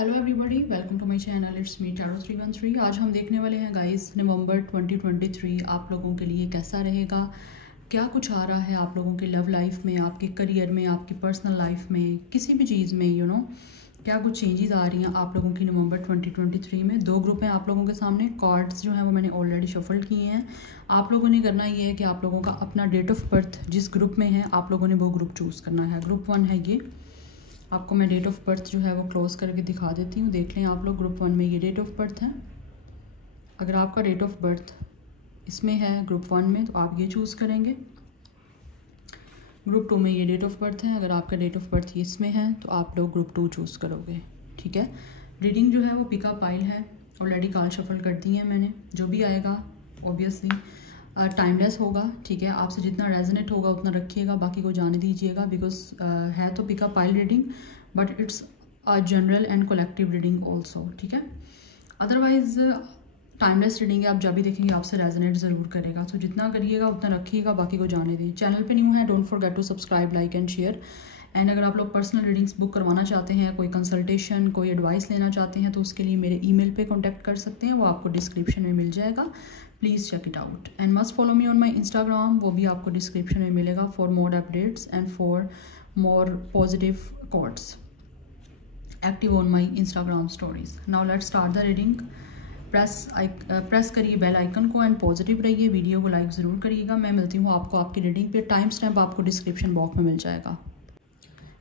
Hello everybody, welcome to my channel. It's me tarot 313। आज हम देखने वाले हैं गाइस नवंबर 2023 आप लोगों के लिए कैसा रहेगा, क्या कुछ आ रहा है आप लोगों के लव लाइफ में, आपके करियर में, आपकी पर्सनल लाइफ में, किसी भी चीज़ में क्या कुछ चेंजेस आ रही हैं आप लोगों की नवंबर 2023 में। दो ग्रुप हैं आप लोगों के सामने। कार्ड्स जो हैं वो मैंने ऑलरेडी शफल किए हैं। आप लोगों ने करना ये है कि आप लोगों का अपना डेट ऑफ बर्थ जिस ग्रुप में है आप लोगों ने वो ग्रुप चूज़ करना है। ग्रुप 1 है ये। आपको मैं डेट ऑफ बर्थ जो है वो क्लोज करके दिखा देती हूँ। देख लें आप लोग, ग्रुप 1 में ये डेट ऑफ बर्थ है। अगर आपका डेट ऑफ बर्थ इसमें है ग्रुप 1 में तो आप ये चूज़ करेंगे। ग्रुप 2 में ये डेट ऑफ बर्थ है। अगर आपका डेट ऑफ बर्थ इसमें है तो आप लोग ग्रुप 2 चूज़ करोगे। ठीक है। रीडिंग जो है वो पिकअप पाइल है, ऑलरेडी कार्ड शफल कर दी है मैंने। जो भी आएगा ऑब्वियसली टाइमलेस होगा। ठीक है, आपसे जितना रेजोनेट होगा उतना रखिएगा, बाकी को जाने दीजिएगा। बिकॉज है तो pickup pile reading but it's a general and collective reading also. ठीक है, अदरवाइज टाइमलेस रीडिंग है, आप जब भी देखेंगे आपसे रेजोनेट ज़रूर करेगा। तो जितना करिएगा उतना रखिएगा, बाकी को जाने दें। चैनल पे न्यू है, don't forget to subscribe, like and share. And अगर आप लोग पर्सनल रीडिंग्स बुक करवाना चाहते हैं, कोई कंसल्टेशन, कोई एडवाइस लेना चाहते हैं तो उसके लिए मेरे ईमेल पे कांटेक्ट कर सकते हैं, वो आपको डिस्क्रिप्शन में मिल जाएगा। Please check it out and must follow me on my Instagram, वो भी आपको डिस्क्रिप्शन में मिलेगा for more updates and for more positive quotes active on my Instagram stories. Now let's start the reading. Press करिए bell icon को and positive रहिए। Video को like ज़रूर करिएगा। मैं मिलती हूँ आपको आपकी रीडिंग पे। टाइम स्टैम्प आपको डिस्क्रिप्शन बॉक्स में मिल जाएगा।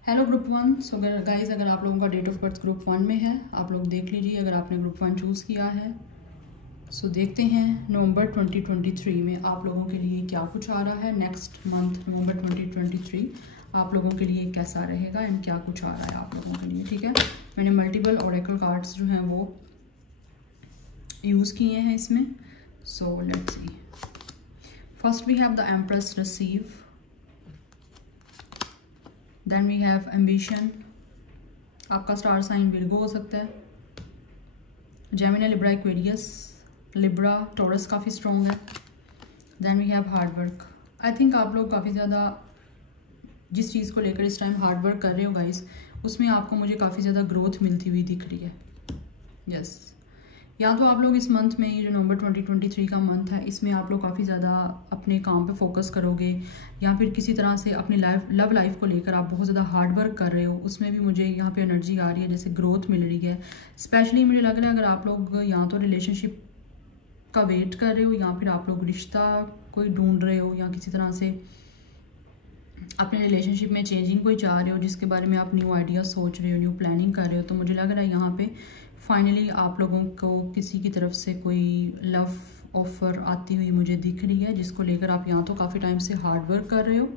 Hello group 1। सो गाइज, अगर आप लोगों का डेट ऑफ बर्थ ग्रुप 1 में है आप लोग देख लीजिए। अगर आपने ग्रुप 1 चूज़ किया है सो देखते हैं नवंबर 2023 में आप लोगों के लिए क्या कुछ आ रहा है। नेक्स्ट मंथ नवंबर 2023 आप लोगों के लिए कैसा रहेगा एंड क्या कुछ आ रहा है आप लोगों के लिए। ठीक है, मैंने मल्टीपल ओरेकल कार्ड्स जो हैं वो यूज़ किए हैं इसमें। So let's see. First we have the empress receive, then we have ambition. आपका स्टार साइन विर्गो हो सकता है, Gemini, Libra, Aquarius, Libra, Taurus काफ़ी स्ट्रॉन्ग है। Then we have hard work. I think आप लोग काफ़ी ज़्यादा जिस चीज़ को लेकर इस टाइम हार्ड वर्क कर रहे हो गाइस, उसमें आपको मुझे काफ़ी ज़्यादा ग्रोथ मिलती हुई दिख रही है। यस, या तो आप लोग इस मंथ में, ये जो नवंबर 2023 का मंथ है, इसमें आप लोग काफ़ी ज़्यादा अपने काम पे फोकस करोगे, या फिर किसी तरह से अपनी लव लाइफ को लेकर आप बहुत ज़्यादा हार्ड वर्क कर रहे हो। उसमें भी मुझे यहाँ पे एनर्जी आ रही है, जैसे ग्रोथ मिल रही है। स्पेशली मुझे लग रहा है अगर आप लोग या तो रिलेशनशिप का वेट कर रहे हो, या फिर आप लोग रिश्ता कोई ढूंढ रहे हो, या किसी तरह से अपने रिलेशनशिप में चेंजिंग कोई चाह रहे हो, जिसके बारे में आप न्यू आइडिया सोच रहे हो, न्यू प्लानिंग कर रहे हो। तो मुझे लग रहा है यहाँ पे फाइनली आप लोगों को किसी की तरफ से कोई लव ऑफर आती हुई मुझे दिख रही है, जिसको लेकर आप यहाँ तो काफ़ी टाइम से हार्ड वर्क कर रहे हो।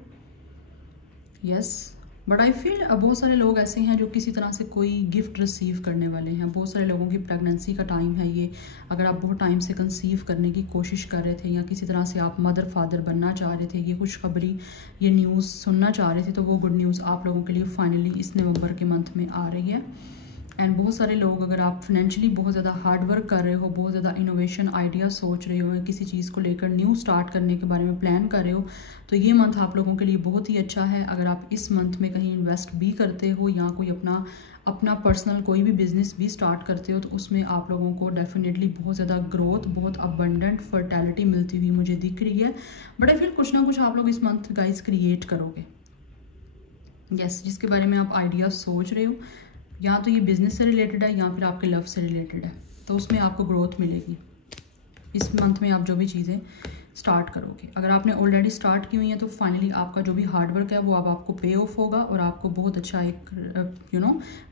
यस, बट आई फील बहुत सारे लोग ऐसे हैं जो किसी तरह से कोई गिफ्ट रिसीव करने वाले हैं। बहुत सारे लोगों की प्रेगनेंसी का टाइम है ये। अगर आप बहुत टाइम से कंसीव करने की कोशिश कर रहे थे, या किसी तरह से आप मदर फादर बनना चाह रहे थे, ये खुशखबरी, ये न्यूज़ सुनना चाह रहे थे, तो वो गुड न्यूज़ आप लोगों के लिए फाइनली इस नवंबर के मंथ में आ रही है। एंड बहुत सारे लोग, अगर आप फाइनेंशियली बहुत ज़्यादा हार्ड वर्क कर रहे हो, बहुत ज़्यादा इनोवेशन आइडिया सोच रहे हो, किसी चीज़ को लेकर न्यू स्टार्ट करने के बारे में प्लान कर रहे हो, तो ये मंथ आप लोगों के लिए बहुत ही अच्छा है। अगर आप इस मंथ में कहीं इन्वेस्ट भी करते हो, या कोई अपना पर्सनल कोई भी बिजनेस भी स्टार्ट करते हो, तो उसमें आप लोगों को डेफिनेटली बहुत ज़्यादा ग्रोथ, बहुत अबंडेंट फर्टिलिटी मिलती हुई मुझे दिख रही है। बट आई फील कुछ ना कुछ आप लोग इस मंथ गाइस क्रिएट करोगे। यस, जिसके बारे में आप आइडिया सोच रहे हो, या तो ये बिज़नेस से रिलेटेड है या फिर आपके लव से रिलेटेड है, तो उसमें आपको ग्रोथ मिलेगी इस मंथ में। आप जो भी चीज़ें स्टार्ट करोगे, अगर आपने ऑलरेडी स्टार्ट की हुई है तो फाइनली आपका जो भी हार्ड वर्क है वो अब आपको पे ऑफ होगा, और आपको बहुत अच्छा एक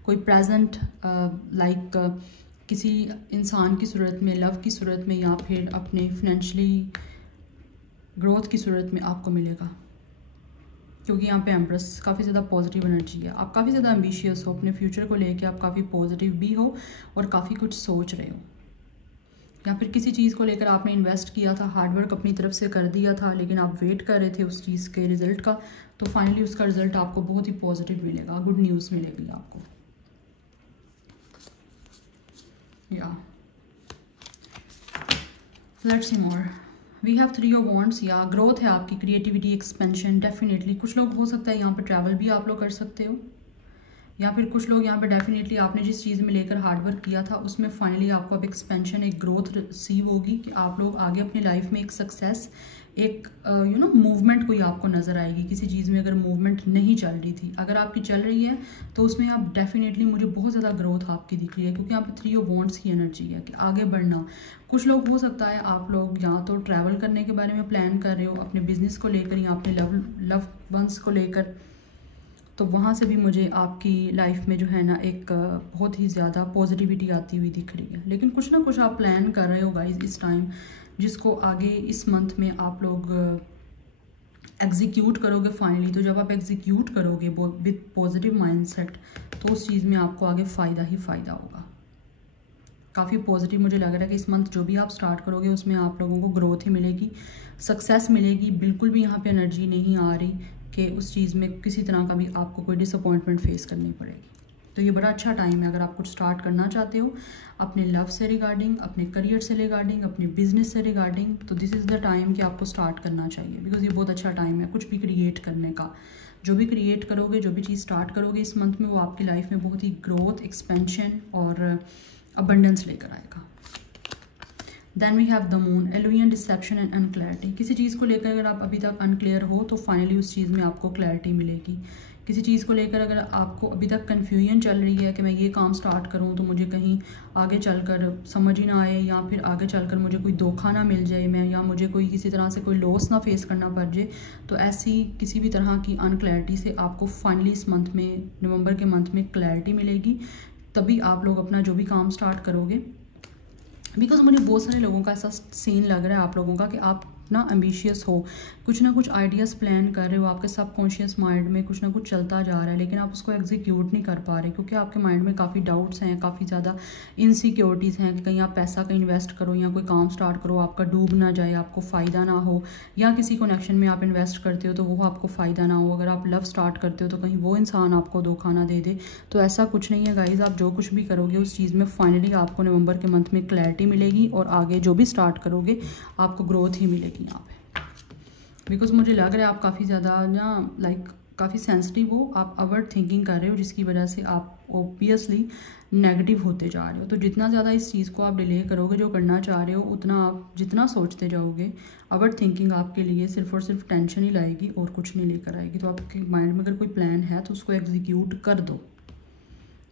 कोई प्रेजेंट लाइक किसी इंसान की सूरत में, लव की सूरत में, या फिर अपने फाइनेंशियली ग्रोथ की सूरत में आपको मिलेगा। क्योंकि यहाँ पे एम्प्रेस काफ़ी ज़्यादा पॉजिटिव एनर्जी है। आप काफ़ी ज़्यादा एम्बिशियस हो अपने फ्यूचर को लेके, आप काफ़ी पॉजिटिव भी हो और काफ़ी कुछ सोच रहे हो, या फिर किसी चीज़ को लेकर आपने इन्वेस्ट किया था, हार्ड वर्क अपनी तरफ से कर दिया था, लेकिन आप वेट कर रहे थे उस चीज़ के रिजल्ट का, तो फाइनली उसका रिजल्ट आपको बहुत ही पॉजिटिव मिलेगा, गुड न्यूज़ मिलेगी आपको। Yeah let's see more. We have 3 of wands. Yeah growth है आपकी, क्रिएटिविटी, एक्सपेंशन डेफिनेटली। कुछ लोग हो सकता है यहाँ पर ट्रैवल भी आप लोग कर सकते हो, या फिर कुछ लोग यहाँ पे डेफिनेटली आपने जिस चीज़ में लेकर हार्डवर्क किया था उसमें फाइनली आपको अब एक्सपेंशन, एक ग्रोथ रिसीव होगी कि आप लोग आगे अपनी लाइफ में एक सक्सेस, एक मूवमेंट कोई आपको नज़र आएगी। किसी चीज़ में अगर मूवमेंट नहीं चल रही थी, अगर आपकी चल रही है तो उसमें आप डेफिनेटली, मुझे बहुत ज़्यादा ग्रोथ आपकी दिख रही है, क्योंकि यहाँ पे 3 ऑफ वॉन्ड्स की एनर्जी है कि आगे बढ़ना। कुछ लोग हो सकता है आप लोग या तो ट्रैवल करने के बारे में प्लान कर रहे हो अपने बिजनेस को लेकर या अपने लव वंस को लेकर, तो वहाँ से भी मुझे आपकी लाइफ में जो है ना एक बहुत ही ज़्यादा पॉजिटिविटी आती हुई दिख रही है। लेकिन कुछ ना कुछ आप प्लान कर रहे हो गाइज इस टाइम, जिसको आगे इस मंथ में आप लोग एग्जीक्यूट करोगे फाइनली। तो जब आप एग्जीक्यूट करोगे विद पॉजिटिव माइंडसेट, तो उस चीज़ में आपको आगे फ़ायदा ही फ़ायदा होगा। काफ़ी पॉजिटिव मुझे लग रहा है कि इस मंथ जो भी आप स्टार्ट करोगे उसमें आप लोगों को ग्रोथ ही मिलेगी, सक्सेस मिलेगी। बिल्कुल भी यहाँ पे एनर्जी नहीं आ रही कि उस चीज़ में किसी तरह का भी आपको कोई डिसअपॉइंटमेंट फेस करनी पड़ेगी। तो ये बड़ा अच्छा टाइम है अगर आप कुछ स्टार्ट करना चाहते हो अपने लव से रिगार्डिंग, अपने करियर से रिगार्डिंग, अपने बिजनेस से रिगार्डिंग, तो दिस इज़ द टाइम कि आपको स्टार्ट करना चाहिए। बिकॉज ये बहुत अच्छा टाइम है कुछ भी क्रिएट करने का। जो भी क्रिएट करोगे, जो भी चीज़ स्टार्ट करोगे इस मंथ में, वो आपकी लाइफ में बहुत ही ग्रोथ, एक्सपेंशन और अबंडेंस लेकर आएगा। Then we have the moon, illusion, deception and unclarity. किसी चीज़ को लेकर अगर आप अभी तक अनक्लियर हो तो फाइनली उस चीज़ में आपको क्लैरिटी मिलेगी। किसी चीज़ को लेकर अगर आपको अभी तक कन्फ्यूजन चल रही है कि मैं ये काम स्टार्ट करूँ तो मुझे कहीं आगे चलकर समझ ही ना आए, या फिर आगे चलकर मुझे कोई धोखा ना मिल जाए मैं, या मुझे कोई किसी तरह से कोई लॉस ना फेस करना पड़ जाए, तो ऐसी किसी भी तरह की अनक्लैरिटी से आपको फाइनली इस मंथ में, नवंबर के मंथ में क्लैरिटी मिलेगी। तभी आप लोग अपना जो भी काम स्टार्ट करोगे। बिकॉज मुझे बहुत सारे लोगों का ऐसा सीन लग रहा है आप लोगों का कि आप ना एम्बिशियस हो, कुछ ना कुछ आइडियाज़ प्लान कर रहे हो, आपके सबकॉन्शियस माइंड में कुछ ना कुछ चलता जा रहा है, लेकिन आप उसको एग्जीक्यूट नहीं कर पा रहे क्योंकि आपके माइंड में काफ़ी डाउट्स हैं, काफ़ी ज़्यादा इनसिक्योरिटीज़ हैं कि कहीं आप पैसा कहीं इन्वेस्ट करो या कोई काम स्टार्ट करो आपका डूब ना जाए, आपको फ़ायदा ना हो, या किसी कनेक्शन में आप इन्वेस्ट करते हो तो वो आपको फ़ायदा ना हो, अगर आप लव स्टार्ट करते हो तो कहीं वो इंसान आपको धोखा ना दे दे। तो ऐसा कुछ नहीं है गाइज, आप जो कुछ भी करोगे उस चीज़ में फाइनली आपको नवंबर के मंथ में क्लैरिटी मिलेगी और आगे जो भी स्टार्ट करोगे आपको ग्रोथ ही मिलेगी यहाँ पे। बिकॉज मुझे लग रहा है आप काफ़ी ज़्यादा ना काफ़ी सेंसिटिव हो, आप ओवर थिंकिंग कर रहे हो, जिसकी वजह से आप ऑब्वियसली नेगेटिव होते जा रहे हो। तो जितना ज़्यादा इस चीज़ को आप डिले करोगे जो करना चाह रहे हो, उतना आप जितना सोचते जाओगे, ओवर थिंकिंग आपके लिए सिर्फ और सिर्फ टेंशन ही लाएगी और कुछ नहीं लेकर आएगी। तो आपके माइंड में अगर कोई प्लान है तो उसको एग्जीक्यूट कर दो।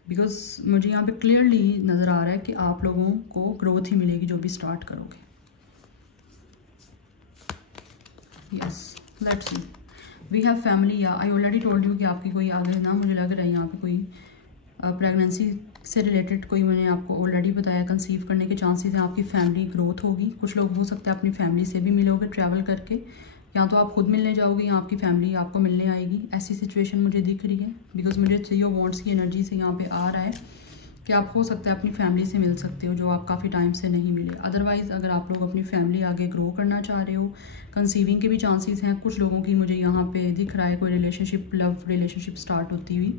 बिकॉज मुझे यहाँ पे क्लियरली नज़र आ रहा है कि आप लोगों को ग्रोथ ही मिलेगी जो भी स्टार्ट करोगे। Yes, let's see, we have family. Yeah I already told you कि आपकी कोई आगे ना, मुझे लग रहा है यहाँ पे कोई प्रेगनेंसी से रिलेटेड कोई, मैंने आपको ऑलरेडी बताया कंसीव करने के चांसेस हैं, आपकी फैमिली ग्रोथ होगी। कुछ लोग हो सकता है अपनी फैमिली से भी मिलोगे ट्रैवल करके, या तो आप खुद मिलने जाओगे या आपकी फैमिली आपको मिलने आएगी। ऐसी सिचुएशन मुझे दिख रही है बिकॉज मुझे 3 ऑफ वॉन्ड्स की एनर्जी से यहाँ पे आ रहा है कि आप हो सकता है अपनी फैमिली से मिल सकते हो जो आप काफ़ी टाइम से नहीं मिले। अदरवाइज़ अगर आप लोग अपनी फैमिली आगे ग्रो करना चाह रहे हो, कंसीविंग के भी चांसेस हैं कुछ लोगों की, मुझे यहाँ पे दिख रहा है कोई रिलेशनशिप, लव रिलेशनशिप स्टार्ट होती हुई,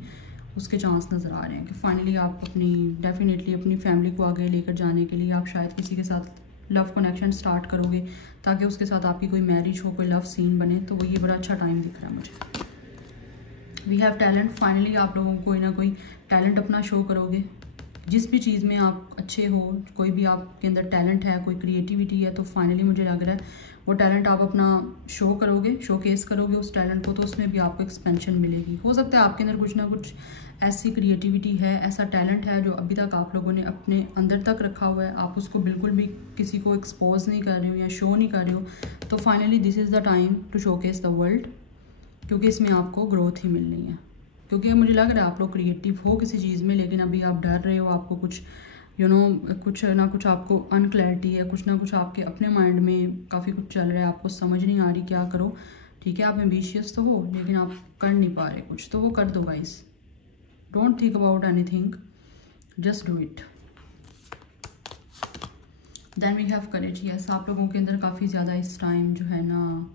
उसके चांस नज़र आ रहे हैं कि फाइनली आप अपनी डेफिनेटली अपनी फैमिली को आगे लेकर जाने के लिए आप शायद किसी के साथ लव कनेक्शन स्टार्ट करोगे ताकि उसके साथ आपकी कोई मैरिज हो, कोई लव सीन बने। तो वो ये बड़ा अच्छा टाइम दिख रहा है मुझे। वी हैव टैलेंट, फाइनली आप लोगों को कोई ना कोई टैलेंट अपना शो करोगे। जिस भी चीज़ में आप अच्छे हो, कोई भी आपके अंदर टैलेंट है, कोई क्रिएटिविटी है, तो फाइनली मुझे लग रहा है वो टैलेंट आप अपना शो करोगे, शोकेस करोगे उस टैलेंट को, तो उसमें भी आपको एक्सपेंशन मिलेगी। हो सकता है आपके अंदर कुछ ना कुछ ऐसी क्रिएटिविटी है, ऐसा टैलेंट है जो अभी तक आप लोगों ने अपने अंदर तक रखा हुआ है, आप उसको बिल्कुल भी किसी को एक्सपोज नहीं कर रहे हो या शो नहीं कर रहे हो। तो finally this is the time to showcase the world, क्योंकि इसमें आपको ग्रोथ ही मिलनी है। क्योंकि मुझे लग रहा है आप लोग क्रिएटिव हो किसी चीज़ में, लेकिन अभी आप डर रहे हो, आपको कुछ कुछ ना कुछ आपको अनक्लैरिटी है, कुछ ना कुछ आपके अपने माइंड में काफ़ी कुछ चल रहा है, आपको समझ नहीं आ रही क्या करो। ठीक है, आप एम्बिशियस तो हो लेकिन आप कर नहीं पा रहे कुछ, तो वो कर दो guys. Don't think about anything, just do it. Then we have courage. Yes, आप लोगों के अंदर काफ़ी ज़्यादा इस टाइम जो है ना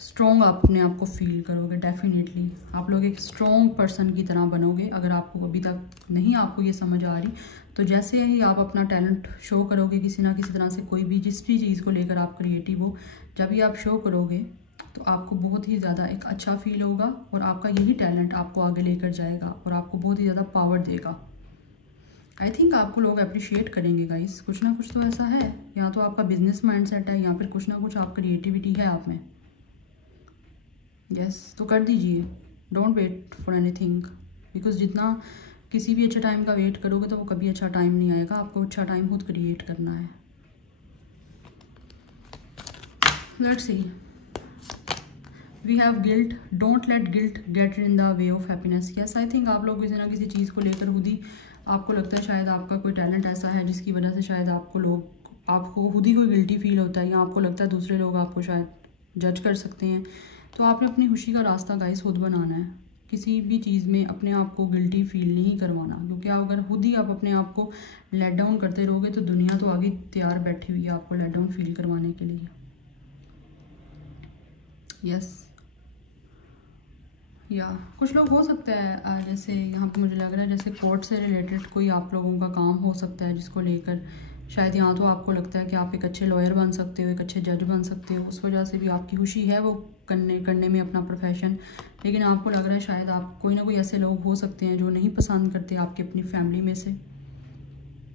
स्ट्रॉन्ग अपने आप को फील करोगे। डेफिनेटली आप लोग एक स्ट्रॉन्ग पर्सन की तरह बनोगे। अगर आपको अभी तक नहीं आपको ये समझ आ रही, तो जैसे ही आप अपना टैलेंट शो करोगे किसी ना किसी तरह से, कोई भी जिस भी चीज़ को लेकर आप क्रिएटिव हो, जब भी आप शो करोगे तो आपको बहुत ही ज़्यादा एक अच्छा फील होगा और आपका यही टैलेंट आपको आगे लेकर जाएगा और आपको बहुत ही ज़्यादा पावर देगा। आई थिंक आपको लोग अप्रिशिएट करेंगे गाइस, कुछ ना कुछ तो ऐसा है, या तो आपका बिजनेस माइंडसेट है या फिर कुछ ना कुछ आप क्रिएटिविटी है आप में। यस, तो कर दीजिए, don't wait for anything, because जितना किसी भी अच्छे टाइम का वेट करोगे तो वो कभी अच्छा टाइम नहीं आएगा, आपको अच्छा टाइम खुद क्रिएट करना है। Let's see, we have guilt, don't let guilt get in the way of happiness. Yes, I think आप लोग किसी ना किसी चीज़ को लेकर खुद ही आपको लगता है शायद आपका कोई टैलेंट ऐसा है जिसकी वजह से शायद आपको खुद ही कोई गिल्टी फील होता है, या आपको लगता है दूसरे लोग आपको शायद जज कर सकते हैं। तो आपने अपनी खुशी का रास्ता गाइस खुद बनाना है, किसी भी चीज़ में अपने आप को गिल्टी फील नहीं करवाना, क्योंकि अगर खुद ही आप अपने आप को लेट डाउन करते रहोगे तो दुनिया तो आगे तैयार बैठी हुई है आपको लेट डाउन फील करवाने के लिए। यस, या कुछ लोग हो सकता है जैसे यहाँ पे मुझे लग रहा है जैसे कोर्ट से रिलेटेड कोई आप लोगों का काम हो सकता है, जिसको लेकर शायद यहाँ तो आपको लगता है कि आप एक अच्छे लॉयर बन सकते हो, एक अच्छे जज बन सकते हो, उस वजह से भी आपकी खुशी है वो करने में अपना प्रोफेशन। लेकिन आपको लग रहा है शायद आप कोई ना कोई ऐसे लोग हो सकते हैं जो नहीं पसंद करते आपकी अपनी फैमिली में से,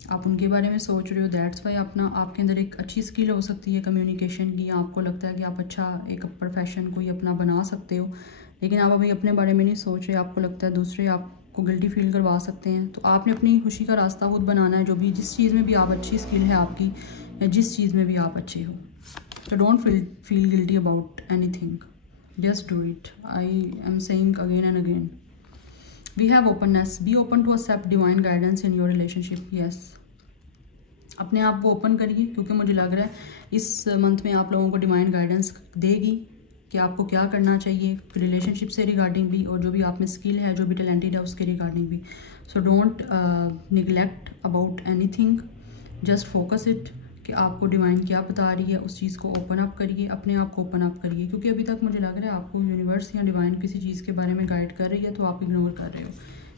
आप उनके बारे में सोच रहे हो, दैट्स वाई आपके अंदर एक अच्छी स्किल हो सकती है कम्युनिकेशन की, आपको लगता है कि आप अच्छा एक प्रोफेशन कोई अपना बना सकते हो, लेकिन आप अभी अपने बारे में नहीं सोच रहे, आपको लगता है दूसरे आपको गिल्टी फील करवा सकते हैं। तो आपने अपनी खुशी का रास्ता खुद बनाना है, जो भी जिस चीज़ में भी आप अच्छी स्किल है आपकी, या जिस चीज़ में भी आप अच्छे हो। तो don't feel guilty about anything, just do it. I am saying again and again, we have openness, be open to accept divine guidance in your relationship. Yes, अपने आप को ओपन करिए, क्योंकि मुझे लग रहा है इस मंथ में आप लोगों को डिवाइन गाइडेंस देगी कि आपको क्या करना चाहिए रिलेशनशिप से रिगार्डिंग भी, और जो भी आप में स्किल है, जो भी टैलेंटेड है उसके रिगार्डिंग भी। So don't neglect about anything, just focus it कि आपको डिवाइन क्या बता रही है, उस चीज़ को ओपन अप करिए, अपने आप को ओपन अप करिए, क्योंकि अभी तक मुझे लग रहा है आपको यूनिवर्स या डिवाइन किसी चीज़ के बारे में गाइड कर रही है तो आप इग्नोर कर रहे हो,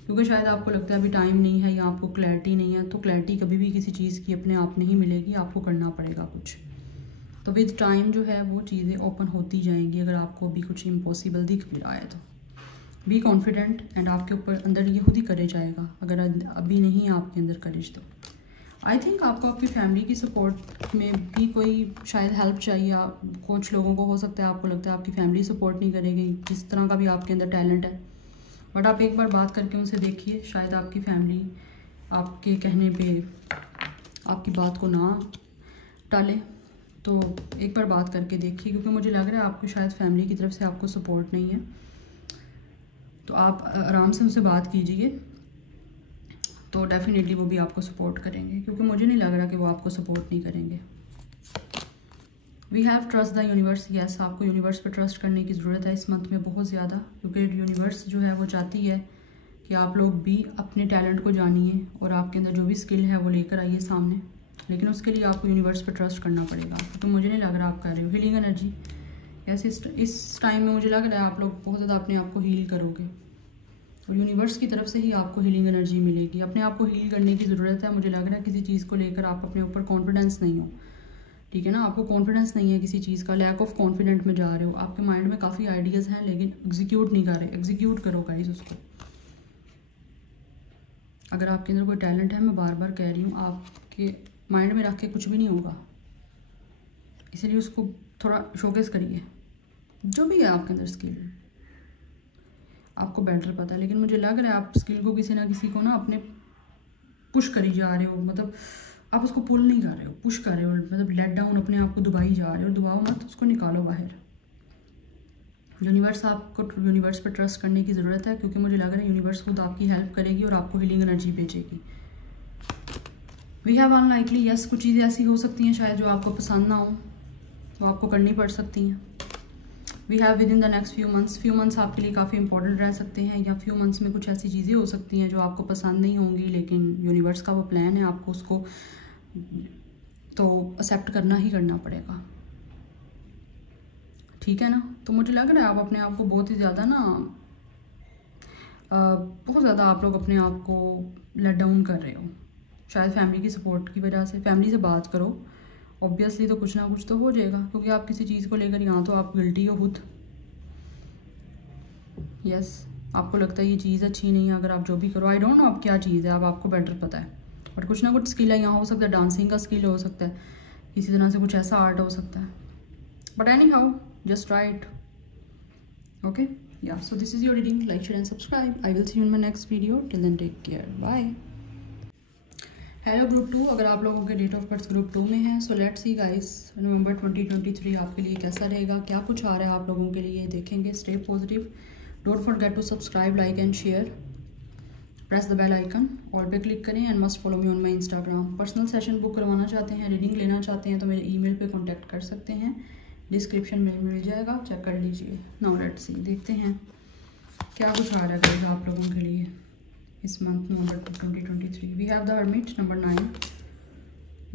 क्योंकि शायद आपको लगता है अभी टाइम नहीं है या आपको क्लैरिटी नहीं है। तो क्लैरिटी कभी भी किसी चीज़ की अपने आप नहीं मिलेगी, आपको करना पड़ेगा कुछ। तो विद टाइम जो है वो चीज़ें ओपन होती जाएंगी, अगर आपको अभी कुछ इम्पॉसिबल दिख भी रहा है तो बी कॉन्फिडेंट, एंड आपके ऊपर अंदर ये खुद ही करेज आएगा। अगर अभी नहीं है आपके अंदर करेज, तो आई थिंक आपको आपकी फैमिली की सपोर्ट में भी कोई शायद हेल्प चाहिए। कुछ लोगों को हो सकता है आपको लगता है आपकी फैमिली सपोर्ट नहीं करेगी, जिस तरह का भी आपके अंदर टैलेंट है, बट आप एक बार बात करके उनसे देखिए, शायद आपकी फैमिली आपके कहने पे आपकी बात को ना टाले। तो एक बार बात करके देखिए, क्योंकि मुझे लग रहा है आपको शायद फैमिली की तरफ से आपको सपोर्ट नहीं है, तो आप आराम से उनसे बात कीजिए, तो डेफिनेटली वो भी आपको सपोर्ट करेंगे, क्योंकि मुझे नहीं लग रहा कि वो आपको सपोर्ट नहीं करेंगे। We have trust the universe. Yes, आपको यूनिवर्स पर ट्रस्ट करने की ज़रूरत है इस मंथ में बहुत ज़्यादा, क्योंकि यूनिवर्स जो है वो चाहती है कि आप लोग भी अपने टैलेंट को जानिए और आपके अंदर जो भी स्किल है वो लेकर आइए सामने, लेकिन उसके लिए आपको यूनिवर्स पर ट्रस्ट करना पड़ेगा, क्योंकि मुझे नहीं लग रहा आप कर रहे हो। हीलिंग एनर्जी, यस, इस टाइम में मुझे लग रहा है आप लोग बहुत ज़्यादा अपने आप को हील करोगे, और यूनिवर्स की तरफ से ही आपको हीलिंग एनर्जी मिलेगी। अपने आप को हील करने की ज़रूरत है। मुझे लग रहा है किसी चीज़ को लेकर आप अपने ऊपर कॉन्फिडेंस नहीं हो, ठीक है ना, आपको कॉन्फिडेंस नहीं है किसी चीज़ का, लैक ऑफ कॉन्फिडेंट में जा रहे हो, आपके माइंड में काफ़ी आइडियाज़ हैं लेकिन एग्जीक्यूट नहीं कर रहे। एग्जीक्यूट करो गाइस उसको। अगर आपके अंदर कोई टैलेंट है, मैं बार बार कह रही हूँ, आपके माइंड में रख के कुछ भी नहीं होगा, इसलिए उसको थोड़ा शोकेस करिए। जो भी है आपके अंदर स्किल, आपको बेटर पता है, लेकिन मुझे लग रहा है आप स्किल को किसी ना किसी को ना अपने पुश करी जा रहे हो, मतलब आप उसको पुल नहीं कर रहे हो, पुश कर रहे हो, मतलब लेट डाउन अपने आप को दबाई जा रहे हो। दबाओ मत, उसको निकालो बाहर। यूनिवर्स पर ट्रस्ट करने की ज़रूरत है, क्योंकि मुझे लग रहा है यूनिवर्स खुद आपकी हेल्प करेगी और आपको हीलिंग एनर्जी भेजेगी। वी हैव अनलाइकली, यस, कुछ चीज़ें ऐसी हो सकती हैं शायद जो आपको पसंद ना हो, तो आपको करनी पड़ सकती हैं। We have within the next few months आपके लिए काफ़ी इंपॉर्टेंट रह सकते हैं, या फ्यू मंथ्स में कुछ ऐसी चीज़ें हो सकती हैं जो आपको पसंद नहीं होंगी, लेकिन यूनिवर्स का वो प्लान है, आपको उसको तो एक्सेप्ट करना ही करना पड़ेगा, ठीक है ना। तो मुझे लग रहा है आप अपने आप को बहुत ही ज़्यादा ना बहुत ज़्यादा आप लोग अपने आप को लेट डाउन कर रहे हो, शायद फैमिली की सपोर्ट की वजह से। फैमिली से बात करो, ऑब्वियसली तो कुछ ना कुछ तो हो जाएगा, क्योंकि आप किसी चीज़ को लेकर यहाँ तो आप गिल्टी हो खुद, यस आपको लगता है ये चीज़ अच्छी नहीं है, अगर आप जो भी करो, आई डोंट नो अब क्या चीज़ है, अब आपको बेटर पता है, बट कुछ ना कुछ स्किल है, यहाँ हो सकता है डांसिंग का स्किल हो सकता है, किसी तरह से कुछ ऐसा आर्ट हो सकता है, but any how just try it. Okay, yeah, so this is your reading. Like, share and subscribe. I will see you in my next video. Till then, take care. Bye. Hello group 2, अगर आप लोगों के date of birth group 2 में है, सो let's see guys नवंबर 2023 आपके लिए कैसा रहेगा, क्या कुछ आ रहा है आप लोगों के लिए, देखेंगे. Stay positive, don't forget to subscribe, like and share, press the bell icon, all पे क्लिक करें and must follow me on my Instagram. Personal session book करवाना चाहते हैं, रीडिंग लेना चाहते हैं तो मेरे ईमेल पे कॉन्टैक्ट कर सकते हैं, डिस्क्रिप्शन में मिल जाएगा, चेक कर लीजिए. नाउ लेट्स सी, देखते हैं क्या कुछ आ रहा है आप लोगों के लिए इस month November 2023. We have the hermit number 9,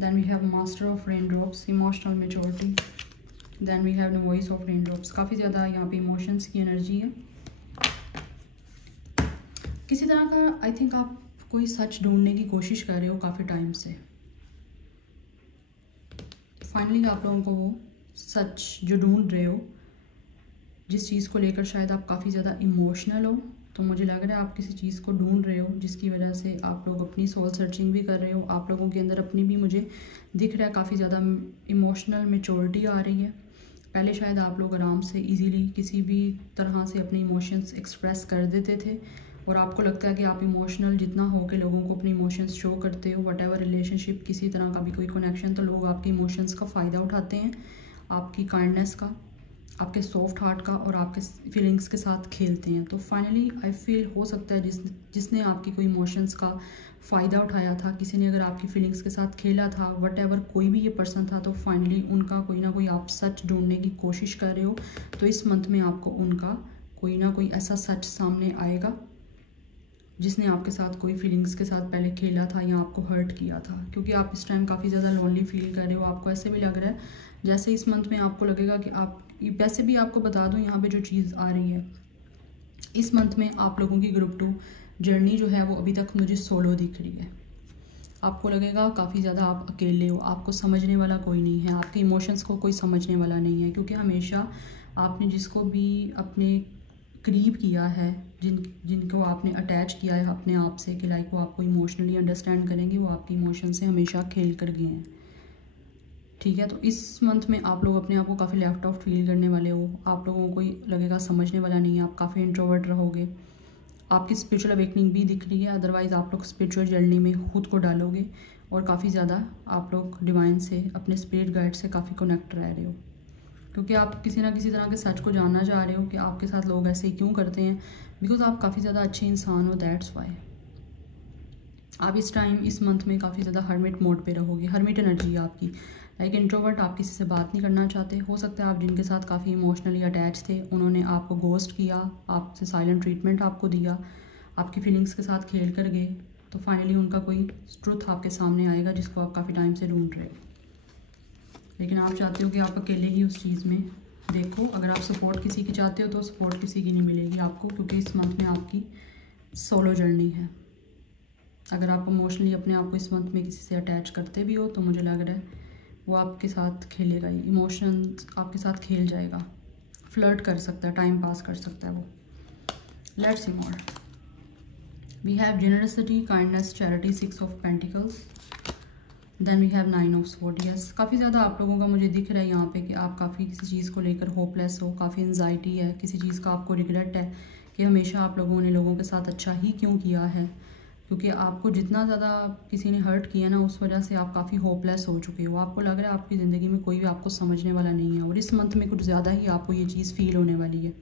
then we have master of rain drops, emotional maturity, then we have the voice of rain drops. काफ़ी ज़्यादा यहाँ पे इमोशंस की एनर्जी है, किसी तरह का आई थिंक आप कोई सच ढूंढने की कोशिश कर रहे हो काफ़ी टाइम से. फाइनली आप लोगों को वो सच जो ढूंढ रहे हो, जिस चीज़ को लेकर शायद आप काफ़ी ज़्यादा इमोशनल हो, तो मुझे लग रहा है आप किसी चीज़ को ढूंढ रहे हो जिसकी वजह से आप लोग अपनी सोल सर्चिंग भी कर रहे हो. आप लोगों के अंदर अपनी भी मुझे दिख रहा है काफ़ी ज़्यादा इमोशनल मेच्योरिटी आ रही है. पहले शायद आप लोग आराम से इजीली किसी भी तरह से अपने इमोशंस एक्सप्रेस कर देते थे, और आपको लगता है कि आप इमोशनल जितना हो के लोगों को अपने इमोशंस शो करते हो, वट एवर रिलेशनशिप, किसी तरह का भी कोई कनेक्शन, तो लोग आपके इमोशंस का फ़ायदा उठाते हैं, आपकी काइंडनेस का, आपके सॉफ्ट हार्ट का, और आपके फीलिंग्स के साथ खेलते हैं. तो फाइनली आई फील हो सकता है जिसने आपकी कोई इमोशंस का फ़ायदा उठाया था, किसी ने अगर आपकी फीलिंग्स के साथ खेला था, वट एवर कोई भी ये पर्सन था, तो फाइनली उनका कोई ना कोई आप सच ढूंढने की कोशिश कर रहे हो. तो इस मंथ में आपको उनका कोई ना कोई ऐसा सच सामने आएगा जिसने आपके साथ कोई फीलिंग्स के साथ पहले खेला था या आपको हर्ट किया था, क्योंकि आप इस टाइम काफ़ी ज़्यादा लोनली फील कर रहे हो. आपको ऐसे भी लग रहा है जैसे इस मंथ में आपको लगेगा कि आप, वैसे भी आपको बता दूं यहाँ पे जो चीज़ आ रही है, इस मंथ में आप लोगों की ग्रुप 2 जर्नी जो है वो अभी तक मुझे सोलो दिख रही है. आपको लगेगा काफ़ी ज़्यादा आप अकेले हो, आपको समझने वाला कोई नहीं है, आपके इमोशंस को कोई समझने वाला नहीं है, क्योंकि हमेशा आपने जिसको भी अपने करीब किया है, जिनको आपने अटैच किया है अपने आप से, कि लाइक वो आपको इमोशनली अंडरस्टैंड करेंगे, वो आपकी इमोशन से हमेशा खेल कर गए हैं. ठीक है, तो इस मंथ में आप लोग अपने आप को काफ़ी लेफ्ट आउट फील करने वाले हो. आप लोगों को कोई लगेगा समझने वाला नहीं है, आप काफ़ी इंट्रोवर्ट रहोगे. आपकी स्पिरिचुअल अवेकनिंग भी दिख रही है, अदरवाइज़ आप लोग स्पिरिचुअल जर्नी में खुद को डालोगे, और काफ़ी ज़्यादा आप लोग डिवाइन से, अपने स्पिरिट गाइड से काफ़ी कनेक्ट रह रहे हो, क्योंकि आप किसी ना किसी तरह के सच को जानना चाह रहे हो कि आपके साथ लोग ऐसे क्यों करते हैं, बिकॉज आप काफ़ी ज़्यादा अच्छे इंसान हो, दैट्स वाई. आप इस टाइम इस मंथ में काफ़ी ज़्यादा हर्मिट मोड पे रहोगे, हर्मिट एनर्जी है आपकी, लाइक इंट्रोवर्ट, आप किसी से बात नहीं करना चाहते. हो सकता है आप जिनके साथ काफ़ी इमोशनली अटैच थे, उन्होंने आपको गोस्ट किया, आपसे साइलेंट ट्रीटमेंट आपको दिया, आपकी फीलिंग्स के साथ खेल कर गए. तो फाइनली उनका कोई ट्रुथ आपके सामने आएगा जिसको आप काफ़ी टाइम से ढूंढ रहे हो, लेकिन आप चाहते हो कि आप अकेले ही उस चीज़ में देखो. अगर आप सपोर्ट किसी की चाहते हो तो सपोर्ट किसी की नहीं मिलेगी आपको, क्योंकि इस मंथ में आपकी सोलो जर्नी है. अगर आप इमोशनली अपने आप को इस मंथ में किसी से अटैच करते भी हो, तो मुझे लग रहा है वो आपके साथ खेलेगा ही, इमोशन आपके साथ खेल जाएगा, फ्लर्ट कर सकता है, टाइम पास कर सकता है वो. Let's see more. We have generosity, kindness, charity, 6 of pentacles, then we have 9 of sword. Yes, काफ़ी ज़्यादा आप लोगों का मुझे दिख रहा है यहाँ पे कि आप काफ़ी किसी चीज़ को लेकर होपलेस हो, काफ़ी एंजाइटी है, किसी चीज़ का आपको रिग्रेट है कि हमेशा आप लोगों ने लोगों के साथ अच्छा ही क्यों किया है, क्योंकि आपको जितना ज़्यादा किसी ने हर्ट किया ना, उस वजह से आप काफ़ी होपलेस हो चुके हो. आपको लग रहा है आपकी ज़िंदगी में कोई भी आपको समझने वाला नहीं है, और इस मंथ में कुछ ज़्यादा ही आपको ये चीज़ फील होने वाली है.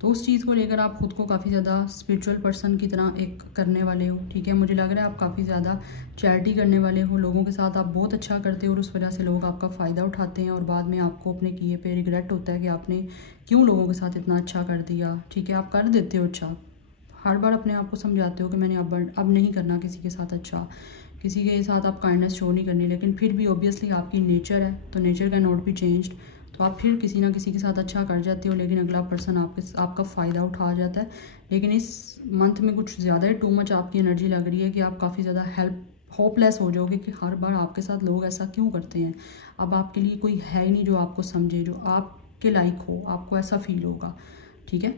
तो उस चीज़ को लेकर आप खुद को काफ़ी ज़्यादा स्पिरिचुअल पर्सन की तरह एक करने वाले हो. ठीक है, मुझे लग रहा है आप काफ़ी ज़्यादा चैरिटी करने वाले हो, लोगों के साथ आप बहुत अच्छा करते हो, और उस वजह से लोग आपका फ़ायदा उठाते हैं, और बाद में आपको अपने किए पे रिग्रेट होता है कि आपने क्यों लोगों के साथ इतना अच्छा कर दिया. ठीक है, आप कर देते हो अच्छा, हर बार अपने आप को समझाते हो कि मैंने अब नहीं करना किसी के साथ अच्छा, किसी के साथ आप काइंडनेस शो नहीं करनी, लेकिन फिर भी ऑब्वियसली आपकी नेचर है, तो nature can not be changed. तो आप फिर किसी ना किसी के साथ अच्छा कर जाते हो, लेकिन अगला पर्सन आपका फ़ायदा उठा जाता है. लेकिन इस मंथ में कुछ ज़्यादा ही टू मच आपकी एनर्जी लग रही है कि आप काफ़ी ज़्यादा होपलेस हो जाओगे कि हर बार आपके साथ लोग ऐसा क्यों करते हैं. अब आपके लिए कोई है ही नहीं जो आपको समझे, जो आपके लायक हो, आपको ऐसा फील होगा. ठीक है,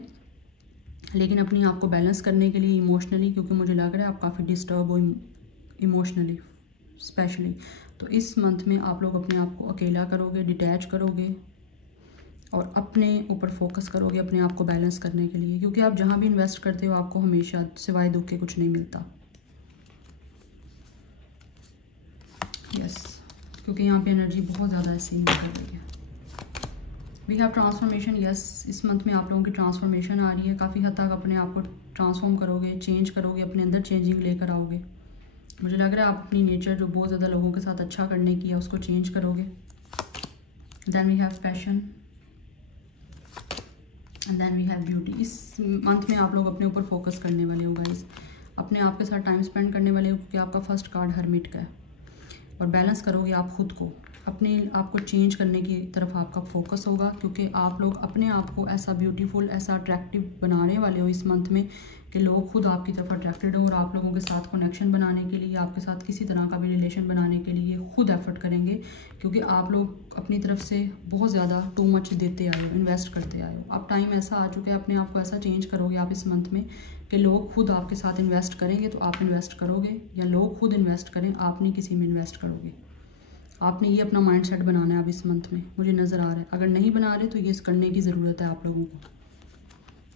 लेकिन अपनी आप को बैलेंस करने के लिए इमोशनली, क्योंकि मुझे लग रहा है आप काफ़ी डिस्टर्ब हो इमोशनली स्पेशली, तो इस मंथ में आप लोग अपने आप को अकेला करोगे, डिटैच करोगे और अपने ऊपर फोकस करोगे अपने आप को बैलेंस करने के लिए, क्योंकि आप जहाँ भी इन्वेस्ट करते हो आपको हमेशा सिवाय दुख के कुछ नहीं मिलता। यस, क्योंकि यहाँ पे एनर्जी बहुत ज़्यादा ऐसे ही कर रही है। We have transformation. यस, इस मंथ में आप लोगों की ट्रांसफॉर्मेशन आ रही है। काफ़ी हद तक अपने आप को ट्रांसफॉर्म करोगे, चेंज करोगे, अपने अंदर चेंजिंग लेकर आओगे। मुझे लग रहा है आप अपनी नेचर जो बहुत ज़्यादा लोगों के साथ अच्छा करने की है उसको चेंज करोगे। Then we have passion and then we have beauty. इस मंथ में आप लोग अपने ऊपर फोकस करने वाले हो गाइस, अपने आप के साथ टाइम स्पेंड करने वाले हो, क्योंकि आपका फर्स्ट कार्ड हरमिट का है। और बैलेंस करोगे आप खुद को, अपने आप को चेंज करने की तरफ आपका फोकस होगा, क्योंकि आप लोग अपने आप को ऐसा ब्यूटीफुल, ऐसा अट्रैक्टिव बनाने वाले हो इस मंथ में कि लोग खुद आपकी तरफ अट्रैक्टेड हो और आप लोगों के साथ कनेक्शन बनाने के लिए, आपके साथ किसी तरह का भी रिलेशन बनाने के लिए खुद एफर्ट करेंगे, क्योंकि आप लोग अपनी तरफ से बहुत ज़्यादा टू मच देते आए हो, इन्वेस्ट करते आए हो। अब टाइम ऐसा आ चुका है, अपने आप को ऐसा चेंज करोगे आप इस मंथ में कि लोग खुद आपके साथ इन्वेस्ट करेंगे तो आप इन्वेस्ट करोगे, या लोग खुद इन्वेस्ट करें, आप नहीं किसी में इन्वेस्ट करोगे। आपने ये अपना माइंड सेट बनाना है अब इस मंथ में, मुझे नज़र आ रहा है। अगर नहीं बना रहे तो ये करने की ज़रूरत है आप लोगों को।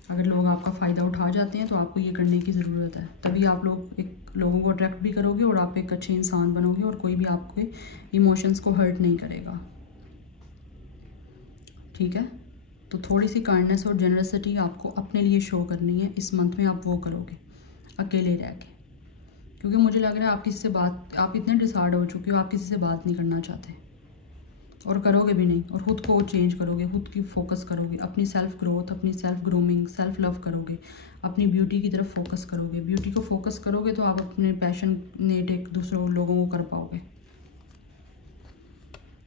अगर लोग आपका फ़ायदा उठा जाते हैं तो आपको ये करने की ज़रूरत है, तभी आप लोग एक लोगों को अट्रैक्ट भी करोगे और आप एक अच्छे इंसान बनोगे और कोई भी आपके इमोशंस को हर्ट नहीं करेगा। ठीक है, तो थोड़ी सी काइंडनेस और जेनरसिटी आपको अपने लिए शो करनी है इस मंथ में, आप वो करोगे अकेले रह के, क्योंकि मुझे लग रहा है आप किसी से बात, आप इतने डिसाइड हो चुके हो, आप किसी से बात नहीं करना चाहते और करोगे भी नहीं, और ख़ुद को चेंज करोगे, खुद की फोकस करोगे, अपनी सेल्फ ग्रोथ, अपनी सेल्फ ग्रूमिंग, सेल्फ लव करोगे, अपनी ब्यूटी की तरफ फोकस करोगे। ब्यूटी को फोकस करोगे तो आप अपने पैशनेट एक दूसरे लोगों को कर पाओगे।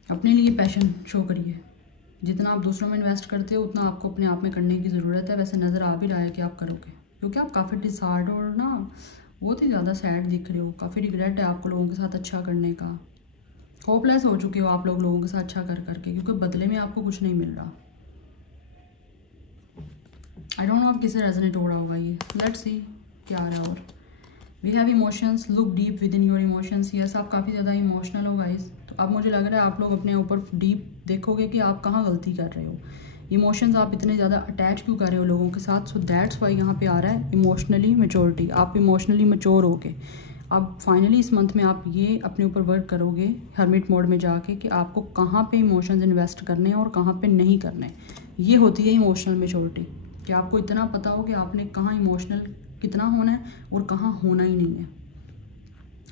अपने लिए पैशन शो करिए। जितना आप दूसरों में इन्वेस्ट करते हो उतना आपको अपने आप में करने की ज़रूरत है। वैसे नज़र आ भी रहा है कि आप करोगे, क्योंकि आप काफ़ी डिसाइड और ना बहुत ही ज़्यादा सैड दिख रहे हो, काफ़ी रिग्रेट है आपको लोगों के साथ अच्छा करने का। होपलेस हो चुके हो आप लोगों के साथ अच्छा कर करके, क्योंकि बदले में आपको कुछ नहीं मिल रहा। आई डोंट नो आप किसे रेजोनेट हो रहा होगा ये। लेट्स सी क्या आ रहा है। और we have emotions, look deep within your emotions. Yes, आप काफ़ी ज़्यादा इमोशनल हो गाइस, तो अब मुझे लग रहा है आप लोग अपने ऊपर डीप देखोगे कि आप कहाँ गलती कर रहे हो। इमोशंस आप इतने ज़्यादा अटैच क्यों कर रहे हो लोगों के साथ, सो दैट्स वाई यहाँ पे आ रहा है इमोशनली मैच्योरिटी। आप इमोशनली मैच्योर होके अब फाइनली इस मंथ में आप ये अपने ऊपर वर्क करोगे हर्मिट मोड में जाके कि आपको कहाँ पे इमोशंस इन्वेस्ट करने हैं और कहाँ पे नहीं करने। ये होती है इमोशनल मैच्योरिटी, कि आपको इतना पता हो कि आपने कहाँ इमोशनल कितना होना है और कहाँ होना ही नहीं है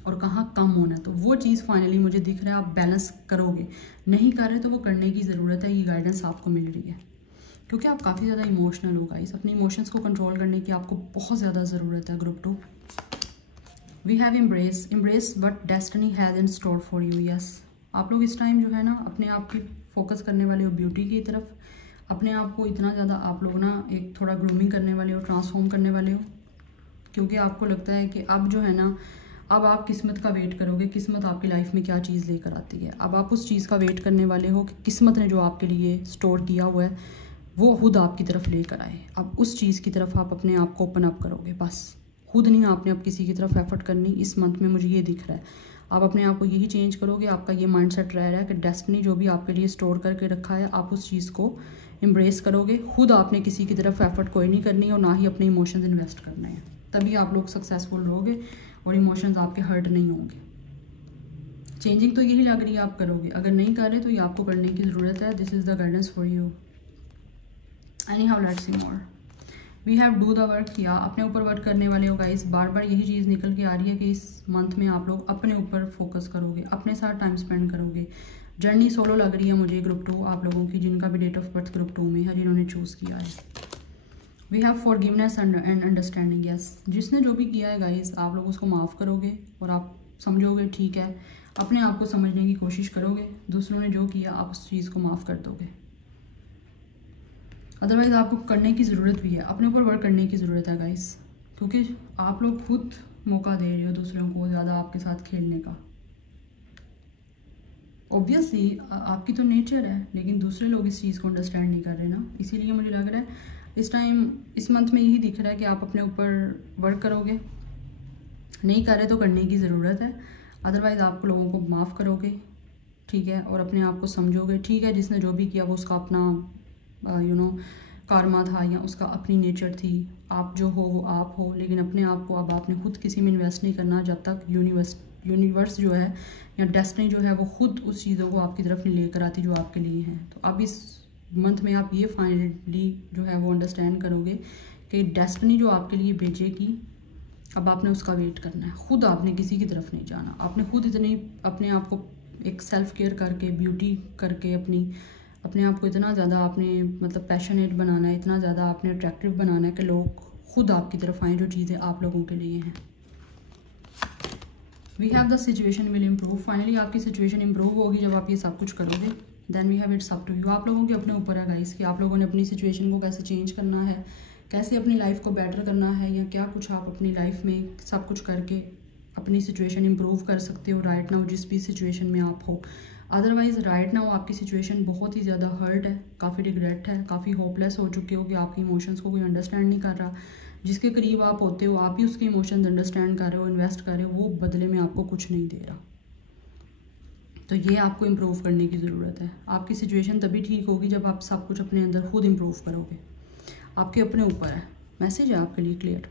और कहाँ कम होना है। तो वो चीज़ फाइनली मुझे दिख रहा है आप बैलेंस करोगे। नहीं कर रहे तो वो करने की ज़रूरत है, ये गाइडेंस आपको मिल रही है, क्योंकि आप काफ़ी ज़्यादा इमोशनल हो गाइस। अपने इमोशंस को कंट्रोल करने की आपको बहुत ज़्यादा ज़रूरत है। Group 2 we have embrace what destiny has in store for you. Yes, आप लोग इस टाइम जो है ना अपने आप की फोकस करने वाले हो ब्यूटी की तरफ। अपने आप को इतना ज़्यादा आप लोग ना एक थोड़ा ग्रूमिंग करने वाले हो, ट्रांसफॉर्म करने वाले हो, क्योंकि आपको लगता है कि अब जो है ना अब आप किस्मत का वेट करोगे, किस्मत आपकी लाइफ में क्या चीज़ लेकर आती है। अब आप उस चीज़ का वेट करने वाले हो कि किस्मत ने जो आपके लिए स्टोर किया हुआ है वो खुद आपकी तरफ लेकर आए। अब उस चीज़ की तरफ आप अपने आप को ओपन अप करोगे, बस खुद नहीं आपने अब किसी की तरफ एफर्ट करनी। इस मंथ में मुझे ये दिख रहा है आप अपने आप को यही चेंज करोगे। आपका ये माइंडसेट रह रहा है कि डेस्टिनी जो भी आपके लिए स्टोर करके रखा है आप उस चीज़ को एम्ब्रेस करोगे। खुद आपने किसी की तरफ एफर्ट कोई नहीं करनी और ना ही अपने इमोशंस इन्वेस्ट करने हैं, तभी आप लोग सक्सेसफुल रहोगे और इमोशंस आपके हर्ट नहीं होंगे। चेंजिंग तो यही लग रही है आप करोगे, अगर नहीं कर रहे तो ये आपको करने की ज़रूरत है। This is the guidance for you. Anyhow let's see more. We have do the work. किया अपने ऊपर वर्क करने वाले हो गाइस। बार बार यही चीज़ निकल के आ रही है कि इस मंथ में आप लोग अपने ऊपर फोकस करोगे, अपने साथ टाइम स्पेंड करोगे। जर्नी सोलो लग रही है मुझे ग्रुप 2 आप लोगों की, जिनका भी डेट ऑफ बर्थ ग्रुप 2 में है, जिन्होंने चूज़ किया है। We have forgiveness and understanding. Yes, जिसने जो भी किया है गाइस आप लोग उसको माफ़ करोगे और आप समझोगे ठीक है, अपने आप को समझने की कोशिश करोगे। दूसरों ने जो किया आप उस चीज़ को माफ़ कर दोगे। अदरवाइज़ आपको करने की ज़रूरत भी है, अपने ऊपर वर्क करने की ज़रूरत है गाइस, क्योंकि आप लोग खुद मौका दे रहे हो दूसरों को ज़्यादा आपके साथ खेलने का। ऑब्वियसली आपकी तो नेचर है, लेकिन दूसरे लोग इस चीज़ को अंडरस्टैंड नहीं कर रहे ना, इसीलिए मुझे लग रहा है इस टाइम इस मंथ में यही दिख रहा है कि आप अपने ऊपर वर्क करोगे, नहीं कर रहे तो करने की ज़रूरत है, अदरवाइज़ आप लोगों को माफ़ करोगे, ठीक है, और अपने आप को समझोगे, ठीक है, जिसने जो भी किया वो उसका अपना कारमा था या उसका अपनी नेचर थी, आप जो हो वो आप हो, लेकिन अपने आप को अब आपने खुद किसी में इन्वेस्ट नहीं करना जब तक यूनिवर्स जो है या डेस्टिनी जो है वो खुद उस चीज़ों को आपकी तरफ नहीं लेकर आती जो आपके लिए हैं। तो अब इस मंथ में आप ये फाइनली जो है वो अंडरस्टैंड करोगे कि डेस्टिनी जो आपके लिए भेजेगी अब आपने उसका वेट करना है, खुद आपने किसी की तरफ नहीं जाना, आपने खुद इतनी अपने आप को एक सेल्फ केयर करके ब्यूटी करके अपने आप को इतना ज़्यादा आपने मतलब पैशनेट बनाना है, इतना ज़्यादा आपने अट्रैक्टिव बनाना है कि लोग खुद आपकी तरफ आएँ जो चीज़ें आप लोगों के लिए हैं। We have the situation will improve, finally आपकी सिचुएशन इम्प्रूव होगी जब आप ये सब कुछ करोगे। Then we have it's up to you, आप लोगों के अपने ऊपर है गाइस कि आप लोगों ने अपनी सिचुएशन को कैसे चेंज करना है, कैसे अपनी लाइफ को बेटर करना है, या क्या कुछ आप अपनी लाइफ में सब कुछ करके अपनी सिचुएशन इम्प्रूव कर सकते हो राइट नाउ जिस भी सिचुएशन में आप हो। अदरवाइज़ राइट नाउ आपकी सिचुएशन बहुत ही ज़्यादा हर्ट है, काफ़ी रिग्रेट है, काफ़ी होपलेस हो चुके हो कि आपके इमोशंस को कोई अंडरस्टैंड नहीं कर रहा, जिसके करीब आप होते हो आप ही उसके इमोशंस अंडरस्टैंड कर रहे हो, इन्वेस्ट कर रहे हो, वो बदले में आपको कुछ नहीं दे रहा। तो ये आपको इम्प्रूव करने की ज़रूरत है। आपकी सिचुएशन तभी ठीक होगी जब आप सब कुछ अपने अंदर खुद इम्प्रूव करोगे, आपके अपने ऊपर है। मैसेज है आपके लिए clear,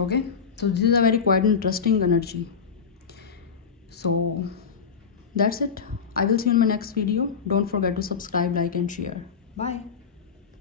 okay. So this is a very quite interesting energy. So that's it. I will see you in my next video. Don't forget to subscribe, like and share. Bye.